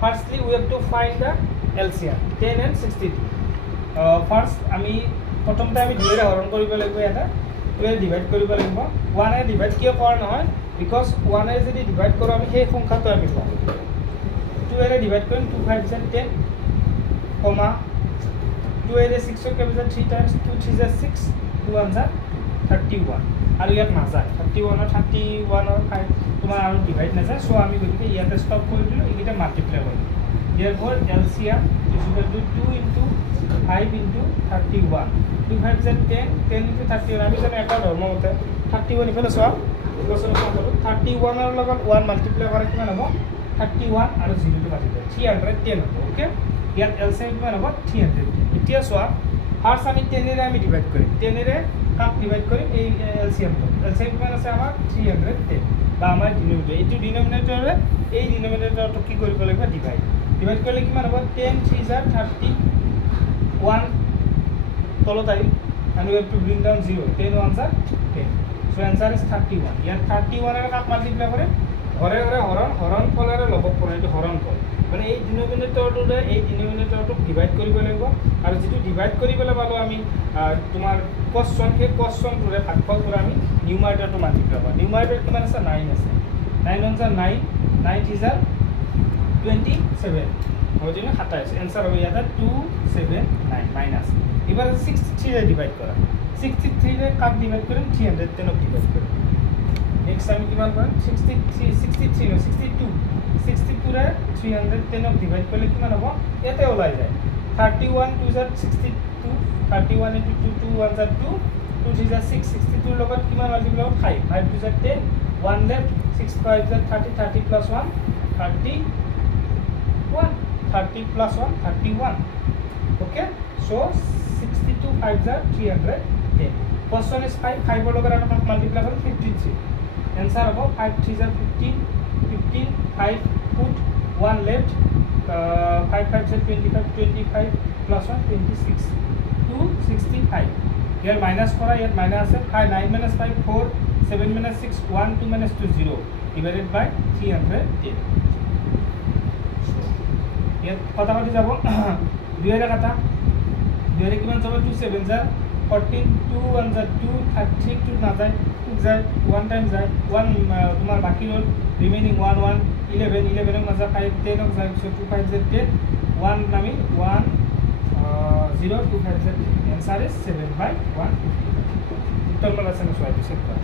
Firstly, we have to find the LCM 10 and 62. First, আমি প্রথমতে আমি 2 এর হরণ কৰিব লাগিব এটা 2 এৰ ডিভাইড কৰিব লাগিব 1 এৰ ডিভাইড কিয় কৰা নহয় because 1 এৰ যদি ডিভাইড কৰো আমি সেই সংখ্যাটো আমি পাম 2 এৰ ডিভাইড কৰিম 2 5 10 কমা 2 এর 6 ক কেবল 3 times 2 3 is 6 2 1 is 31 আৰু ইয়াত না যায় 31 or 31 or 5 তোমাৰ আৰু ডিভাইড না যায় সো আমি গতিকে ইয়াতে স্টপ কৰি দিলো এইটা মাল্টিপ্লাই কৰিম therefore LCM is equal to 2 into 5 into 31 2 5 is 10 10 into 31 আমি জানো এটা ধর্ম মতে 31 ইফালে সব ইকুয়েশন করব 31 এর লগত 1 মাল্টিপ্লাই করে কিমান হ'ব 31 আৰু 0 টো কাটি যায় 310 হ'ব ওকে ইয়াত LCM কিমান হ'ব 300 এতিয়া সোয়া ফার্স্ট আমি 10 এর আমি ডিভাইড করি 10 এর কাক ডিভাইড করি এই LCM তো LCM কিমান আছে আমাৰ 310 বা আমাৰ ডিনোমিনেটৰ এইটো ডিনোমিনেটৰে এই ডিনোমিনেটৰটো কি কৰিব লাগিব ডিভাইড ডিভাইড করলে কিমান হ'ব 10 3 is 31 তলত আহিল and we have to bring down 0 10 1 is 10 so answer is 31 ইয়াত 31 এর কাক মাল্টিপ্লাই করে ঘরে ঘরে হরণ ফলৰে লবক পৰে এটো হৰণ ফল মানে এই ডিনোমিনেটৰটোৰে এই ডিনোমিনেটৰটোক ডিভাইড কৰিব লাগিব আৰু যেটো ডিভাইড কৰিবলৈ পালো আমি তোমাৰ কোৱেশ্চন হে কোৱেশ্চনটোৰে ভাগফল কৰি আমি নিউমাৰেটৰটো মাল্টিপ্লাই কৰা নিউমাৰেটৰ কিমান আছে 9 আছে 9 1 is 9 9 is 27 हो जाए 27 आंसर हो गया था 279 माइनस এবারে 63 রে ডিভাইড করা 63 রে কাট ডিভাইড করেন 310 ডিভাইড করেন নেক্সট আমি কিমান পাম 63 নো 62 রে 310 ডিভাইড করলে কিমান হবে এতে ওলাই যায় 31 2 is 62 31 into 2 2 1 is 2 2 is 6 62 লগত কিমান multiply 5 5 2 is 10 1 left 6 5 is 30 30 plus 1 30 30 plus 1 31 okay so 62 5 is 310 first one is 5 5 logar ana multiply karo 53 answer about 5 3 is 15 5 put 1 left 5 5 is 25 plus 1 26 265 here minus kora here minus है 5 9 minus 5 4 7 minus 6 1 2 minus 2 0 divided by 310 ये कथा कति যাব 2 এর কথা 2 এর কিমান যাব 2 7 যা 14 2 1 যা 2 30 2 না যায় 2 যায় 1 টাইম যায় 1 তোমার বাকি রল রিমেইনিং 1 1 11 11 এর মজা 5 10 অফ যায় সো 2 5 z 10 1 নামি 1 0 2 5 z answer is 7/150 terminal say solve कर